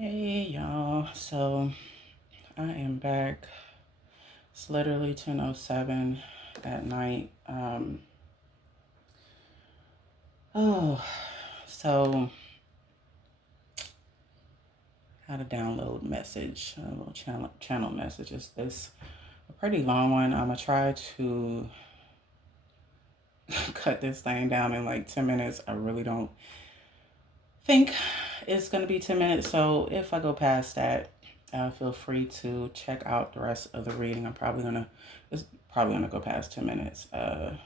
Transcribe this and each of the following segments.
Hey y'all, so I am back. It's literally 10:07 at night. Oh, so how to download message, a little channel messages. This a pretty long one. I'm gonna try to cut this thing down in like 10 minutes. I really don't think it's gonna be 10 minutes. So if I go past that, feel free to check out the rest of the reading. It's probably gonna go past 10 minutes because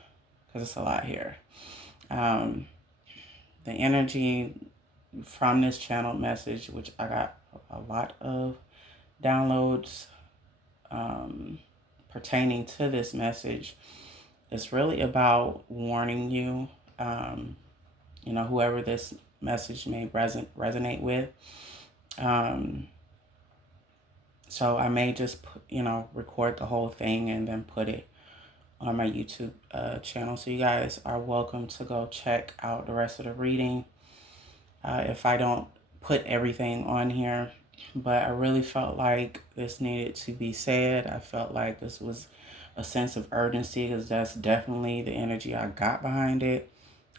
it's a lot here. Um, the energy from this channel message, which I got a lot of downloads pertaining to this message, it's really about warning you. Whoever this message may resonate with. Um, so I may just record the whole thing and then put it on my YouTube channel. So you guys are welcome to go check out the rest of the reading. If I don't put everything on here, but I really felt like this needed to be said. I felt like this was a sense of urgency because that's definitely the energy I got behind it.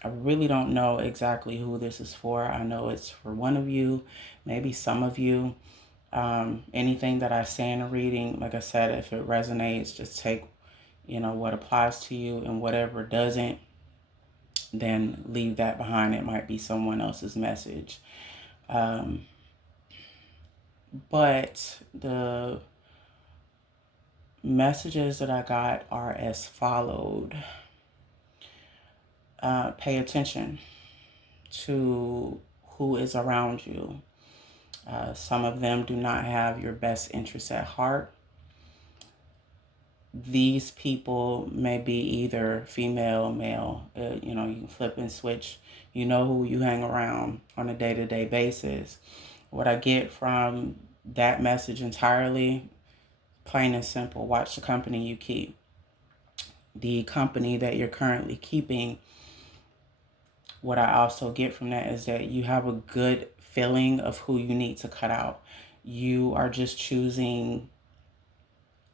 I really don't know exactly who this is for. I know it's for one of you, maybe some of you. Anything that I say in a reading, like I said, if it resonates, just take, what applies to you, and whatever doesn't, then leave that behind. It might be someone else's message. But the messages that I got are as followed. Pay attention to who is around you. Some of them do not have your best interests at heart. These people may be either female, male. You can flip and switch. You know who you hang around on a day-to-day basis. What I get from that message entirely, plain and simple, watch the company you keep. The company that you're currently keeping, what I also get from that is that you have a good feeling of who you need to cut out. You are just choosing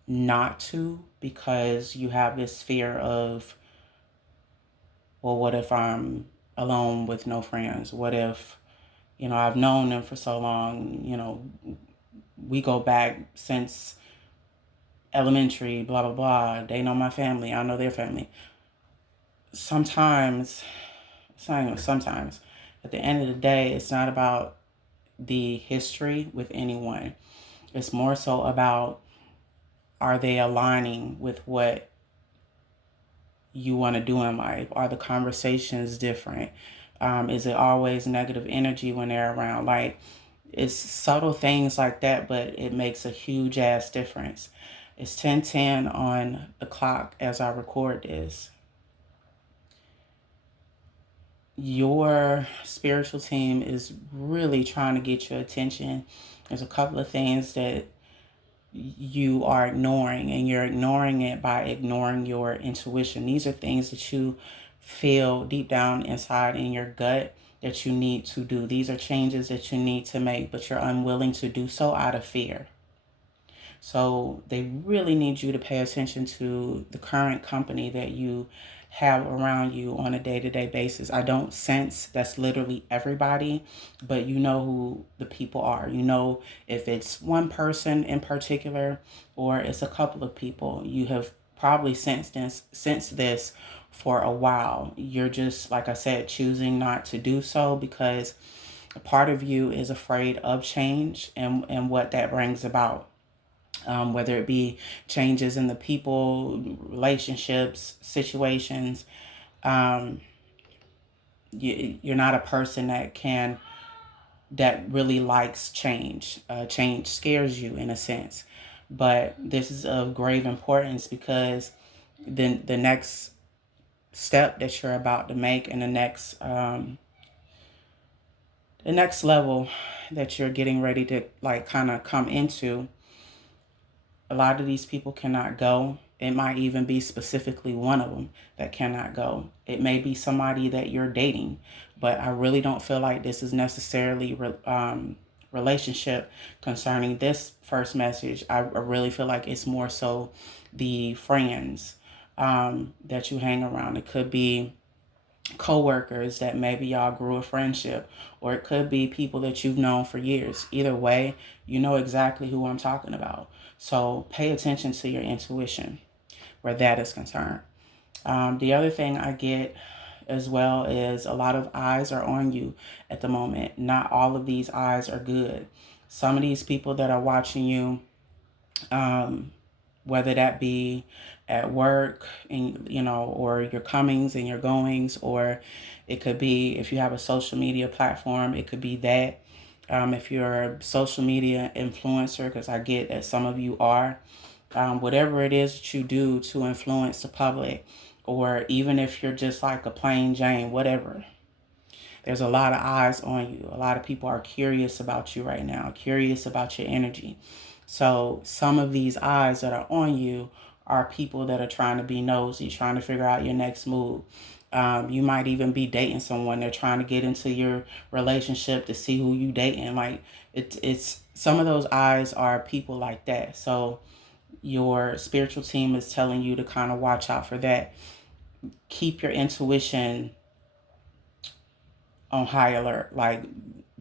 not to because you have this fear of, well, what if I'm alone with no friends? What if, I've known them for so long, we go back since elementary, blah, blah, blah. They know my family. I know their family. Sometimes, it's not even sometimes, at the end of the day, it's not about the history with anyone. It's more so about, are they aligning with what you want to do in life? Are the conversations different? Is it always negative energy when they're around? Like, it's subtle things like that, but it makes a huge ass difference. It's 10:10 on the clock as I record this. Your spiritual team is really trying to get your attention. There's a couple of things that you are ignoring, and you're ignoring it by ignoring your intuition. These are things that you feel deep down inside in your gut that you need to do. These are changes that you need to make, but you're unwilling to do so out of fear. So they really need you to pay attention to the current company that you have around you on a day-to-day basis. I don't sense that's literally everybody, but you know who the people are. You know if it's one person in particular or it's a couple of people. You have probably sensed this for a while. You're just, like I said, choosing not to do so because a part of you is afraid of change and what that brings about. Whether it be changes in the people, relationships, situations. You're not a person that really likes change. Change scares you in a sense, but this is of grave importance because the next step that you're about to make and the next level that you're getting ready to like kind of come into, a lot of these people cannot go. It might even be specifically one of them that cannot go. It may be somebody that you're dating, but I really don't feel like this is necessarily relationship. Concerning this first message, I really feel like it's more so the friends that you hang around. It could be co-workers that maybe y'all grew a friendship, or it could be people that you've known for years. Either way, you know exactly who I'm talking about. So pay attention to your intuition where that is concerned. The other thing I get as well is a lot of eyes are on you at the moment. Not all of these eyes are good. Some of these people that are watching you, whether that be at work and or your comings and your goings, or it could be if you have a social media platform, it could be that. If you're a social media influencer, because I get that some of you are, whatever it is that you do to influence the public, or even if you're just like a plain Jane, whatever, there's a lot of eyes on you. A lot of people are curious about you right now, curious about your energy. So some of these eyes that are on you are people that are trying to be nosy, trying to figure out your next move. You might even be dating someone. They're trying to get into your relationship to see who you dating. Like it's some of those eyes are people like that. So your spiritual team is telling you to kind of watch out for that. Keep your intuition on high alert. Like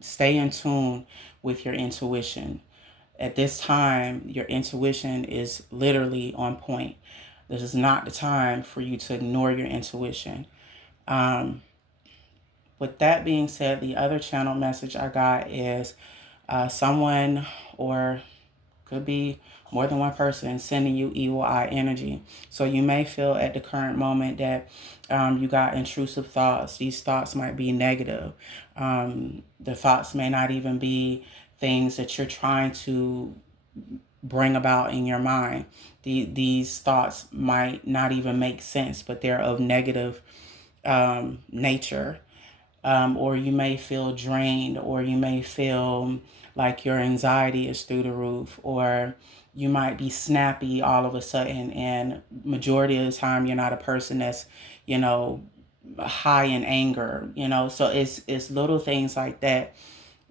stay in tune with your intuition. At this time, your intuition is literally on point. This is not the time for you to ignore your intuition. With that being said, the other channel message I got is someone, or could be more than one person, sending you evil eye energy. So you may feel at the current moment that you got intrusive thoughts. These thoughts might be negative. The thoughts may not even be things that you're trying to bring about in your mind. These thoughts might not even make sense, but they're of negative nature. Or you may feel drained, or you may feel like your anxiety is through the roof, or you might be snappy all of a sudden, and majority of the time you're not a person that's, high in anger, so it's little things like that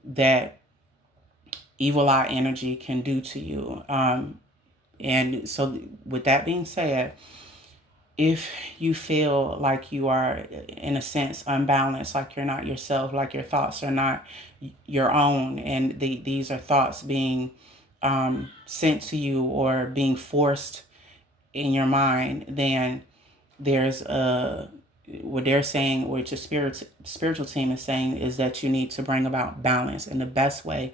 that evil eye energy can do to you. And so with that being said, if you feel like you are, in a sense, unbalanced, like you're not yourself, like your thoughts are not your own, and these are thoughts being sent to you or being forced in your mind, then there's what they're saying, which your spiritual team is saying, is that you need to bring about balance. And the best way,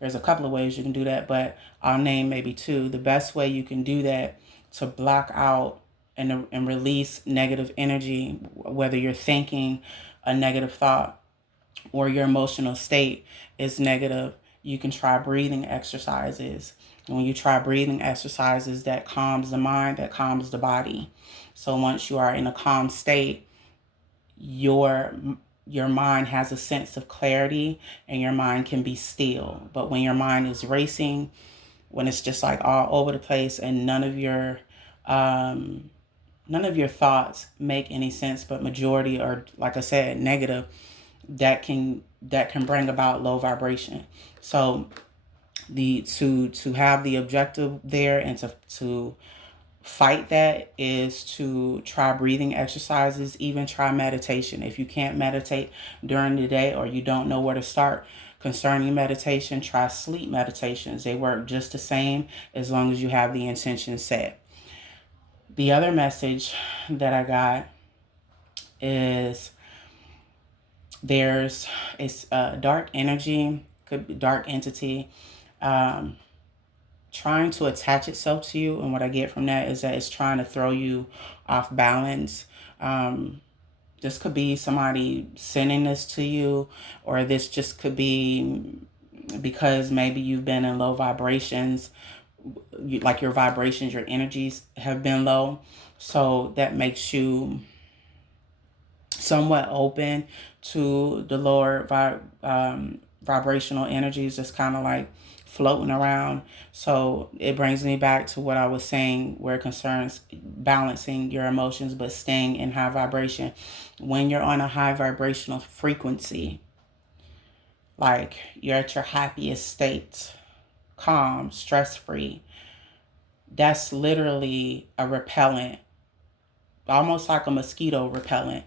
there's a couple of ways you can do that, but I'll name maybe two. The best way you can do that to block out and release negative energy, whether you're thinking a negative thought or your emotional state is negative, you can try breathing exercises. And when you try breathing exercises, that calms the mind, that calms the body. So once you are in a calm state, your mind has a sense of clarity and your mind can be still. But when your mind is racing, when it's just like all over the place and none of your thoughts make any sense, but majority are, like I said, negative, that can bring about low vibration. So to have the objective there and to fight that is to try breathing exercises, even try meditation. If you can't meditate during the day, or you don't know where to start concerning meditation, try sleep meditations. They work just the same as long as you have the intention set. The other message that I got is there's a dark energy, could be dark entity, trying to attach itself to you. And what I get from that is that it's trying to throw you off balance. This could be somebody sending this to you, or this just could be because maybe you've been in low vibrations, like your vibrations, your energies have been low. So that makes you somewhat open to the lower vibrational energies that's kind of like floating around. So it brings me back to what I was saying, where it concerns balancing your emotions but staying in high vibration. When you're on a high vibrational frequency, like you're at your happiest state, calm, stress-free. That's literally a repellent, almost like a mosquito repellent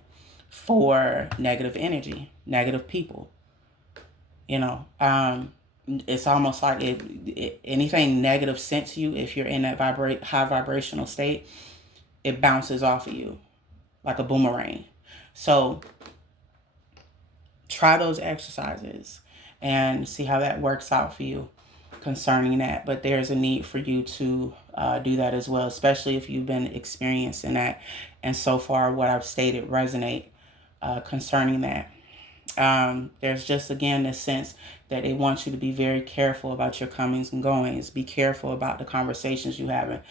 for negative energy, negative people. You know, it's almost like anything negative sent to you, if you're in that high vibrational state, it bounces off of you like a boomerang. So try those exercises and see how that works out for you concerning that. But there's a need for you to do that as well, especially if you've been experiencing that. And so far, what I've stated resonate concerning that. There's just, again, this sense that they want you to be very careful about your comings and goings. Be careful about the conversations you have.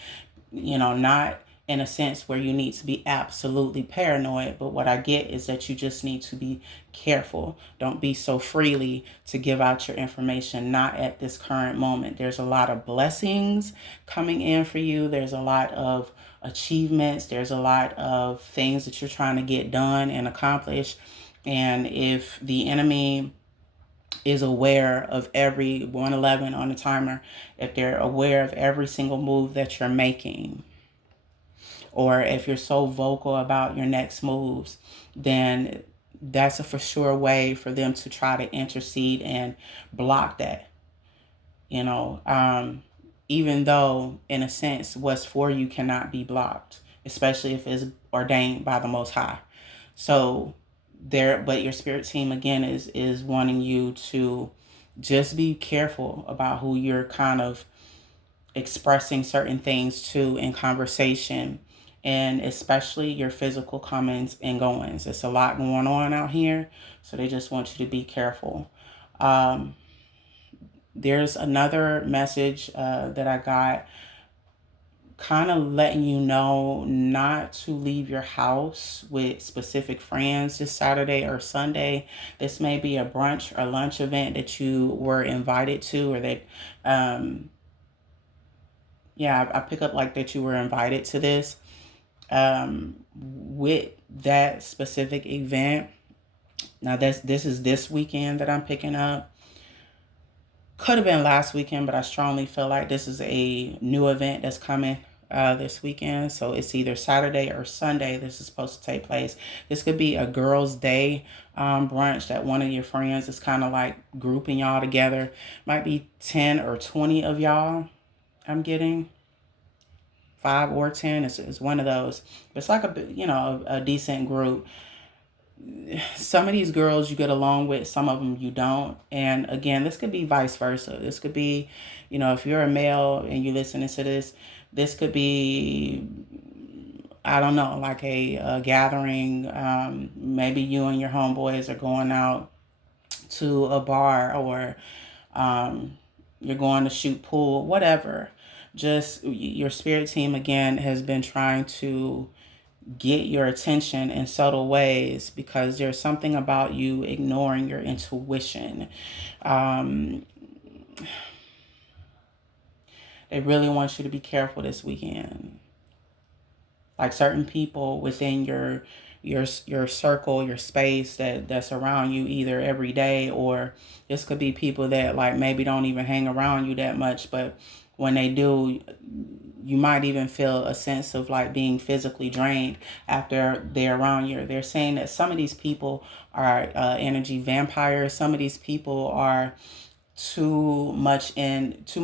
Not in a sense where you need to be absolutely paranoid, but what I get is that you just need to be careful. Don't be so freely to give out your information, not at this current moment. There's a lot of blessings coming in for you. There's a lot of achievements. There's a lot of things that you're trying to get done and accomplish. And if the enemy is aware of every 111 on the timer, if they're aware of every single move that you're making, or if you're so vocal about your next moves, then that's a for sure way for them to try to intercede and block that. Even though, in a sense, what's for you cannot be blocked, especially if it's ordained by the Most High. So but your spirit team, again, is wanting you to just be careful about who you're kind of expressing certain things to in conversation, and especially your physical comings and goings. It's a lot going on out here, so they just want you to be careful. There's another message that I got, kind of letting you know not to leave your house with specific friends this Saturday or Sunday. This may be a brunch or lunch event that you were invited to, or that, I pick up like that you were invited to this. With that specific event, now this is this weekend that I'm picking up. Could have been last weekend, but I strongly feel like this is a new event that's coming this weekend. So it's either Saturday or Sunday this is supposed to take place. This could be a girls' day brunch that one of your friends is kind of like grouping y'all together. Might be 10 or 20 of y'all, I'm getting. 5 or 10 is one of those. But it's like a decent group. Some of these girls you get along with, some of them you don't. And again, this could be vice versa. This could be, if you're a male and you're listening to this could be, I don't know, like a gathering. Maybe you and your homeboys are going out to a bar, or you're going to shoot pool, whatever. Just your spirit team, again, has been trying to get your attention in subtle ways, because there's something about you ignoring your intuition. They really want you to be careful this weekend. Like certain people within your circle, your space that's around you either every day, or this could be people that like maybe don't even hang around you that much, but when they do, you might even feel a sense of like being physically drained after they're around you. They're saying that some of these people are energy vampires. Some of these people are too much into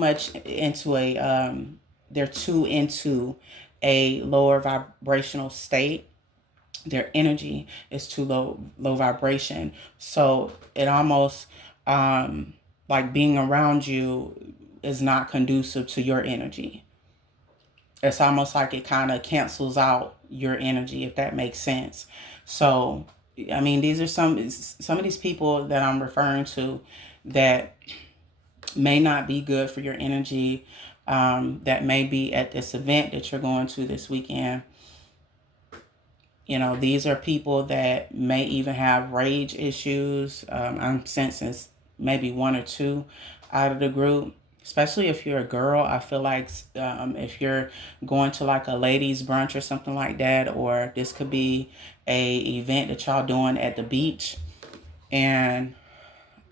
they're too into a lower vibrational state. Their energy is too low vibration. So it almost, like being around you is not conducive to your energy. It's almost like it kind of cancels out your energy, if that makes sense. So, I mean, these are some of these people that I'm referring to that may not be good for your energy, that may be at this event that you're going to this weekend. These are people that may even have rage issues. I'm sensing maybe 1 or 2 out of the group. Especially if you're a girl, I feel like if you're going to like a ladies brunch or something like that, or this could be a event that y'all doing at the beach, and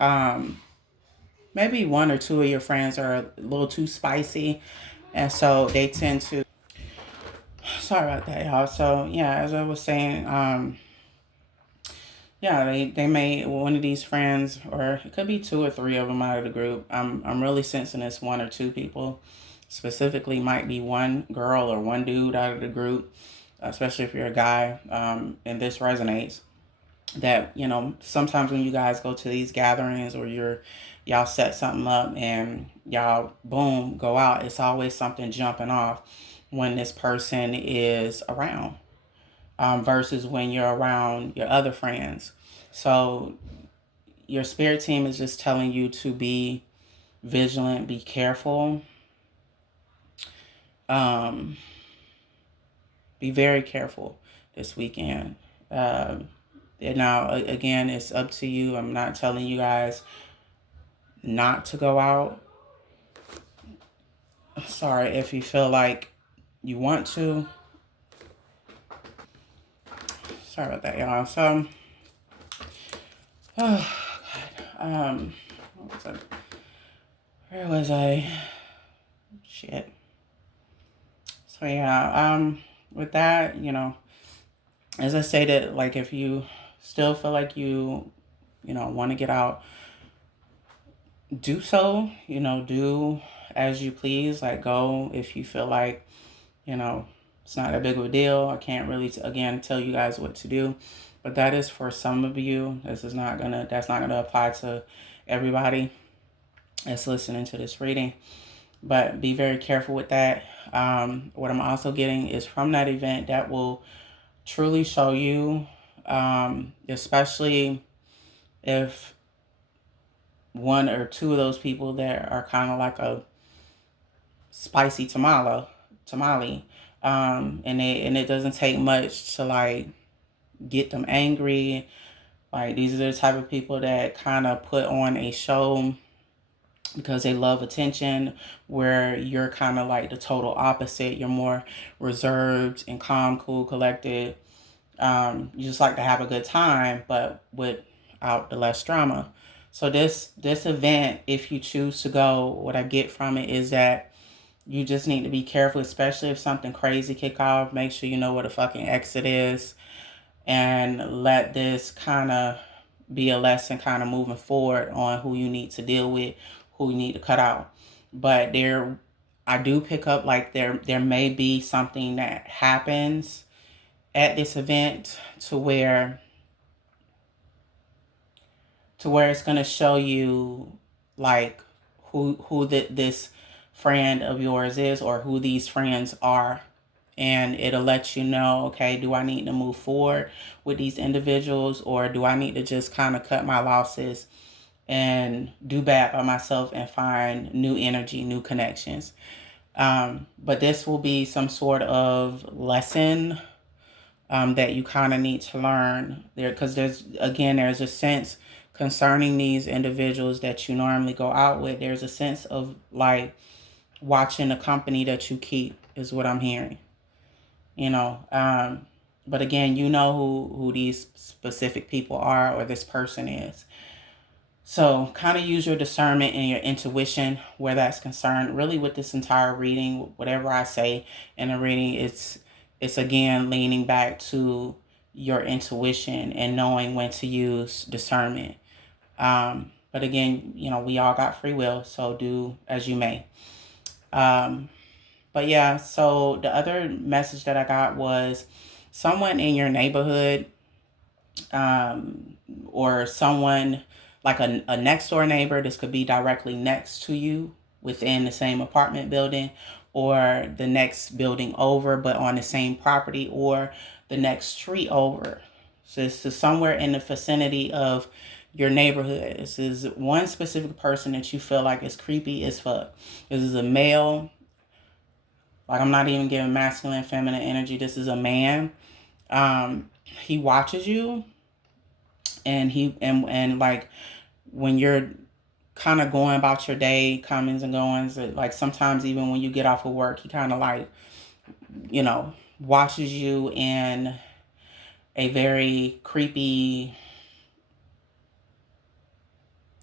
maybe one or two of your friends are a little too spicy, and so they tend to. Sorry about that, y'all. So yeah, as I was saying, yeah, they may one of these friends, or it could be two or three of them out of the group. I'm really sensing this one or two people, specifically might be one girl or one dude out of the group, especially if you're a guy. And this resonates. That sometimes when you guys go to these gatherings or y'all set something up and y'all boom go out, it's always something jumping off when this person is around, versus when you're around your other friends. So your spirit team is just telling you to be vigilant, be careful, um, be very careful this weekend. And now, again, it's up to you. I'm not telling you guys not to go out. Sorry, if you feel like you want to. Sorry about that, y'all. So, oh, God. What was I? Where was I? Shit. So yeah, with that, as I stated, like if you still feel like you want to get out, do so. Do as you please. Like go if you feel like it's not that big of a deal. I can't really again tell you guys what to do, but that is for some of you. That's not gonna apply to everybody that's listening to this reading. But be very careful with that. What I'm also getting is from that event that will truly show you, especially if one or two of those people that are kind of like a spicy tamale, and it doesn't take much to like get them angry. Like these are the type of people that kind of put on a show because they love attention, where you're kind of like the total opposite. You're more reserved and calm, cool, collected. You just like to have a good time, but without the less drama. So this event, if you choose to go, what I get from it is that you just need to be careful, especially if something crazy kick off. Make sure you know where the fucking exit is, and let this kind of be a lesson, kind of moving forward on who you need to deal with, who you need to cut out. But I do pick up like there may be something that happens at this event to where it's going to show you like this friend of yours is, or who these friends are, and it'll let you know, okay, do I need to move forward with these individuals, or do I need to just kind of cut my losses and do bad by myself and find new energy, new connections. But this will be some sort of lesson that you kind of need to learn there, because there's a sense concerning these individuals that you normally go out with. There's a sense of like watching the company that you keep is what I'm hearing. But again, who these specific people are, or this person is. So kind of use your discernment and your intuition where that's concerned. Really, with this entire reading, whatever I say in the reading, it's again leaning back to your intuition and knowing when to use discernment. But again, we all got free will, so do as you may. But yeah, so the other message that I got was someone in your neighborhood, or someone like a next door neighbor. This could be directly next to you within the same apartment building, or the next building over, but on the same property, or the next street over. So this is somewhere in the vicinity of your neighborhood. This is one specific person that you feel like is creepy as fuck. This is a male. Like, I'm not even giving masculine, feminine energy. This is a man. He watches you, and like when you're kind of going about your day, comings and goings, like sometimes even when you get off of work, he kind of like, watches you in a very creepy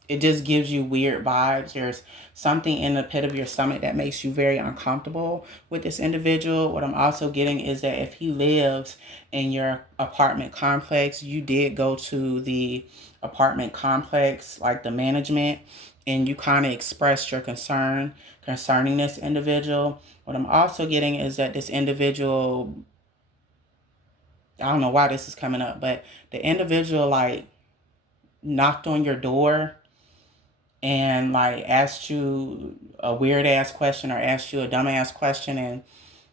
it just gives you weird vibes. There's something in the pit of your stomach that makes you very uncomfortable with this individual. What I'm also getting is that if he lives in your apartment complex, you did go to the apartment complex, like the management, and you kind of expressed your concern concerning this individual. What I'm also getting is that this individual, I don't know why this is coming up, but the individual like knocked on your door and like asked you a weird ass question or asked you a dumb ass question, and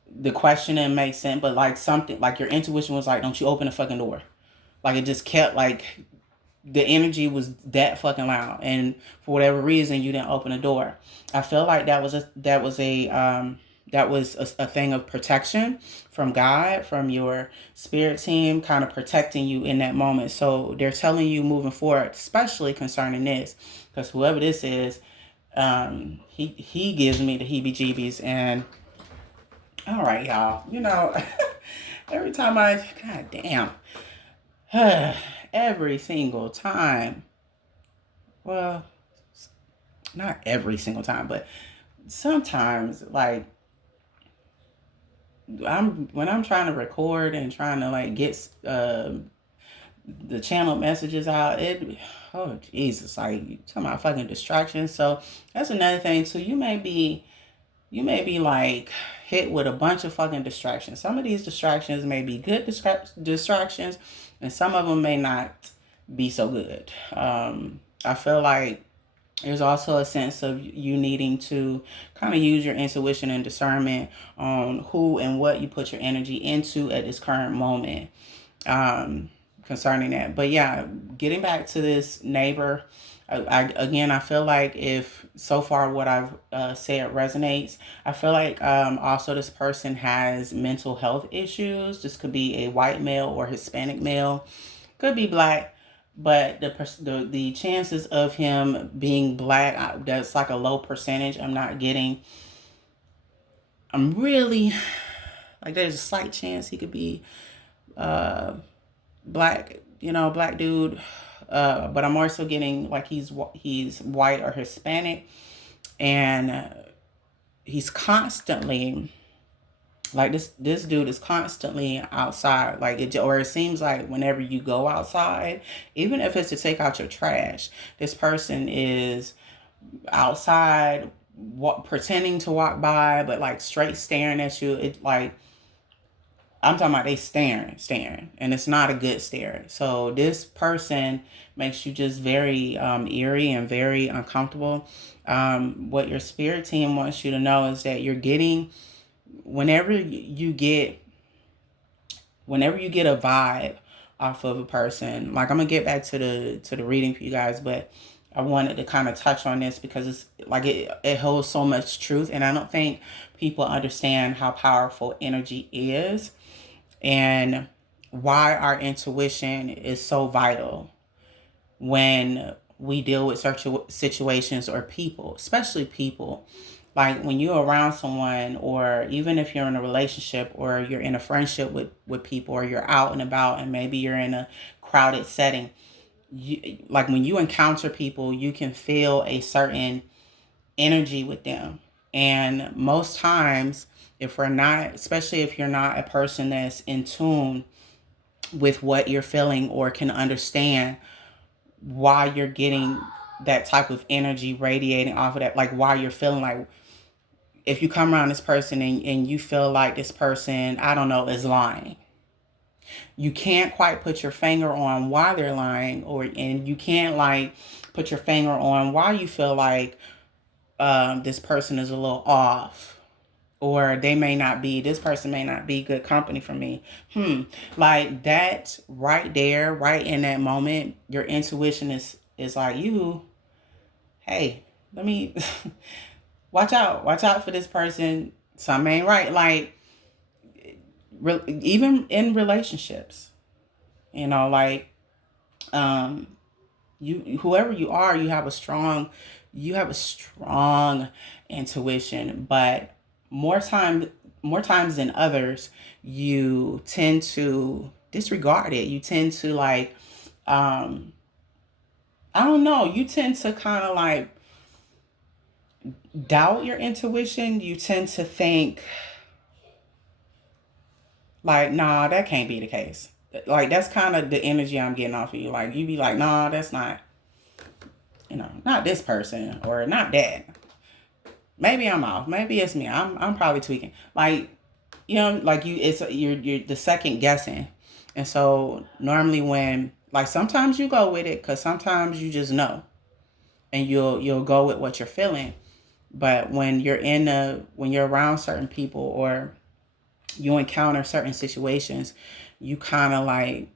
the question didn't make sense, but like something like your intuition was like, don't you open the fucking door. Like it just kept like the energy was that fucking loud, and for whatever reason you didn't open the door. I feel like that was a thing of protection from God, from your spirit team, kind of protecting you in that moment. So they're telling you moving forward, especially concerning this, because whoever this is, he gives me the heebie-jeebies. And all right, y'all, every time god damn, every single time, well, not every single time, but sometimes, like, when I'm trying to record and trying to like get the channel messages out, oh Jesus, like talking about fucking distractions. So that's another thing too. You may be like hit with a bunch of fucking distractions. Some of these distractions may be good distractions, and some of them may not be so good. I feel like there's also a sense of you needing to kind of use your intuition and discernment on who and what you put your energy into at this current moment, concerning that. But yeah, getting back to this neighbor, I feel like if so far what I've said resonates, I feel like also this person has mental health issues. This could be a white male or Hispanic male, could be black, but the chances of him being black, that's like a low percentage. I'm really like, there's a slight chance he could be black, black dude. But I'm also getting like he's white or Hispanic, and he's constantly like this dude is constantly outside, like it seems like whenever you go outside, even if it's to take out your trash, this person is outside, pretending to walk by, but like straight staring at you. It like, I'm talking about they staring, and it's not a good stare. So this person makes you just very eerie and very uncomfortable. What your spirit team wants you to know is that you're getting, whenever you get a vibe off of a person, like I'm gonna get back to the reading for you guys, but I wanted to kind of touch on this because it's like it holds so much truth, and I don't think people understand how powerful energy is and why our intuition is so vital when we deal with certain situations or people, especially people. Like when you're around someone, or even if you're in a relationship or you're in a friendship with people, or you're out and about and maybe you're in a crowded setting, like when you encounter people, you can feel a certain energy with them. And most times, if we're not, especially if you're not a person that's in tune with what you're feeling or can understand why you're getting that type of energy radiating off of that, like why you're feeling like, if you come around this person and you feel like this person, I don't know, is lying, you can't quite put your finger on why they're lying, and you can't like put your finger on why you feel like this person is a little off, or this person may not be good company for me. Like that right there, right in that moment, your intuition is like, hey, let me watch out for this person. Something ain't right. Like even in relationships, like whoever you are, you have a strong intuition, but more times than others, you tend to disregard it. You tend to like I don't know, you tend to kind of like doubt your intuition. You tend to think like, nah, that can't be the case. Like, that's kind of the energy I'm getting off of you. Like, you be like, nah, that's not, not this person or not that. Maybe I'm off. Maybe it's me. I'm probably tweaking. Like, like you're the second guessing. And so normally when, like, sometimes you go with it because sometimes you just know and you'll go with what you're feeling. But when you're around certain people or you encounter certain situations, you kind of like,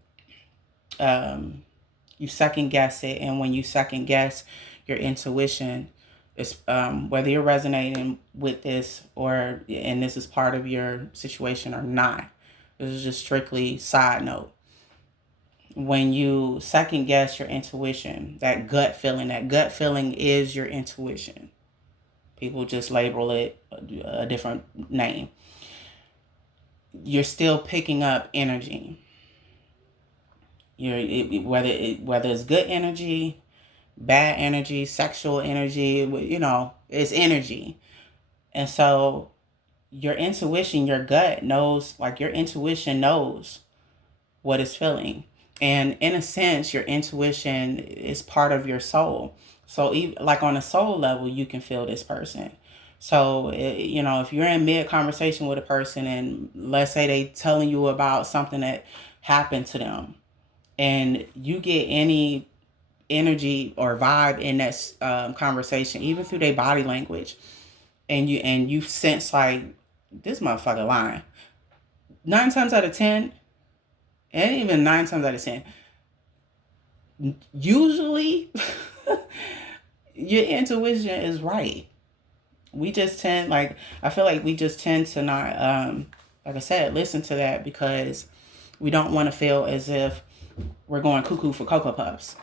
you second guess it. And when you second guess your intuition, it's, whether you're resonating with this and this is part of your situation or not. This is just strictly side note. When you second guess your intuition, that gut feeling is your intuition. People just label it a different name. You're still picking up energy. Whether it's good energy, bad energy, sexual energy, it's energy. And so your intuition, your gut knows, like your intuition knows what it's feeling. And in a sense, your intuition is part of your soul. So even, like on a soul level, you can feel this person. So, if you're in mid conversation with a person and let's say they telling you about something that happened to them and you get any energy or vibe in that conversation, even through their body language, and you sense like this motherfucker lying. 9 times out of 10, and even 9 times out of 10, usually your intuition is right. We just tend, like, I feel like we just tend to not, like I said, listen to that because we don't want to feel as if we're going cuckoo for Cocoa Puffs,